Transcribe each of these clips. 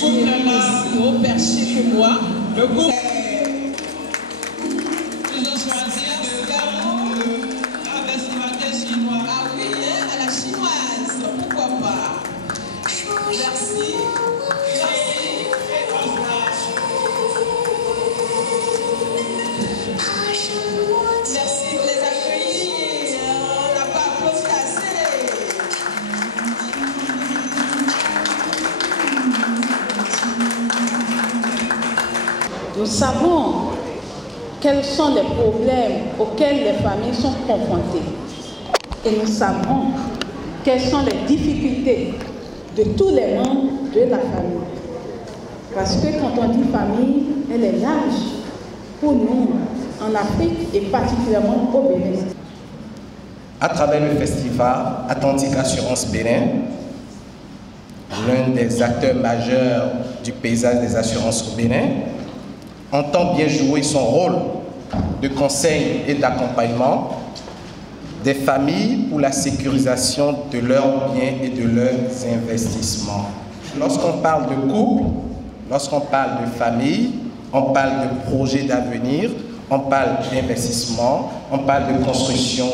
couple là, gros perché que moi. Le couple. Ils ont choisi de faire un vestimentaire chinois. Ah oui, à la chinoise. Pourquoi pas? Merci. Merci de les accueillir. On n'a pas applaudi assez. Nous savons quels sont les problèmes auxquels les familles sont confrontées. Et nous savons quelles sont les difficultés de tous les membres de la famille. Parce que quand on dit famille, elle est large pour nous en Afrique et particulièrement au Bénin. À travers le festival Atlantique Assurance Bénin, l'un des acteurs majeurs du paysage des assurances au Bénin, entend bien jouer son rôle de conseil et d'accompagnement des familles pour la sécurisation de leurs biens et de leurs investissements. Lorsqu'on parle de couple, lorsqu'on parle de famille, on parle de projets d'avenir, on parle d'investissement, on parle de construction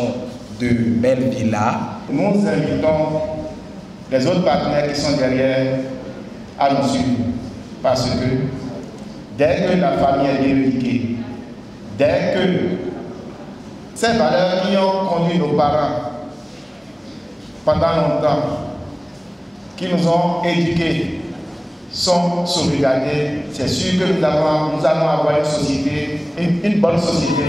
de belles villas. Nous invitons les autres partenaires qui sont derrière à nous suivre parce que dès que la famille est bien éduquée, dès que ces valeurs qui ont conduit nos parents pendant longtemps, qui nous ont éduqués, sont sauvegardées, c'est sûr que nous allons avoir une société, une bonne société.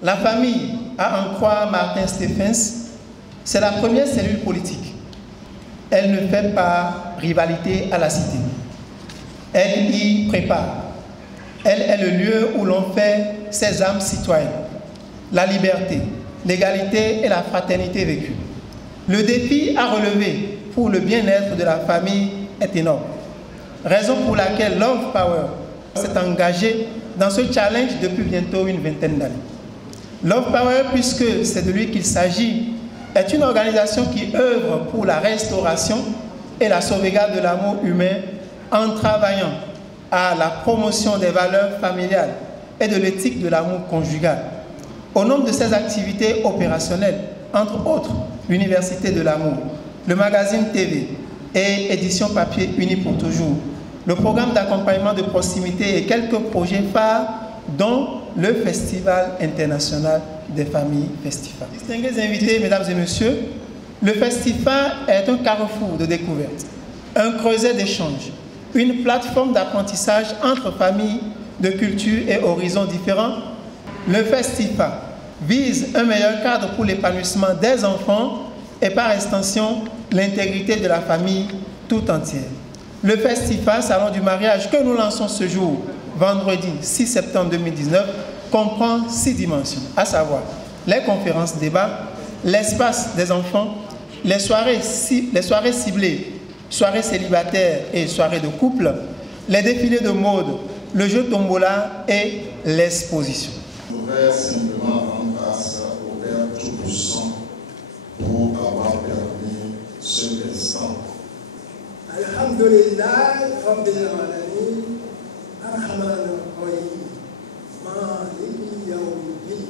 La famille, à en croire Martin Stephens, c'est la première cellule politique. Elle ne fait pas rivalité à la cité. Elle y prépare. Elle est le lieu où l'on fait ses âmes citoyennes. La liberté, l'égalité et la fraternité vécue. Le défi à relever pour le bien-être de la famille est énorme. Raison pour laquelle Love Power s'est engagé dans ce challenge depuis bientôt une vingtaine d'années. Love Power, puisque c'est de lui qu'il s'agit, est une organisation qui œuvre pour la restauration et la sauvegarde de l'amour humain en travaillant à la promotion des valeurs familiales et de l'éthique de l'amour conjugal. Au nombre de ses activités opérationnelles, entre autres l'Université de l'amour, le magazine TV et édition papier Unis pour toujours, le programme d'accompagnement de proximité et quelques projets phares dont le Festival international des familles Festifal. Distingués invités, mesdames et messieurs, le Festival est un carrefour de découverte, un creuset d'échanges, une plateforme d'apprentissage entre familles de cultures et horizons différents. Le Festival vise un meilleur cadre pour l'épanouissement des enfants et par extension l'intégrité de la famille tout entière. Le Festival Salon du mariage que nous lançons ce jour, vendredi 6 septembre 2019, comprend 6 dimensions, à savoir les conférences débats, l'espace des enfants, les soirées ciblées, soirées célibataires et soirées de couple, les défilés de mode, le jeu tombola et l'exposition. Je voudrais simplement rendre grâce au Père Tout-Puissant pour avoir permis cet instant. Alhamdulillah, Rabbil Alamin, Ar-Rahman Ar-Rahim, Maliki Yawmiddin.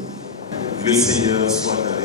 Le Seigneur soit avec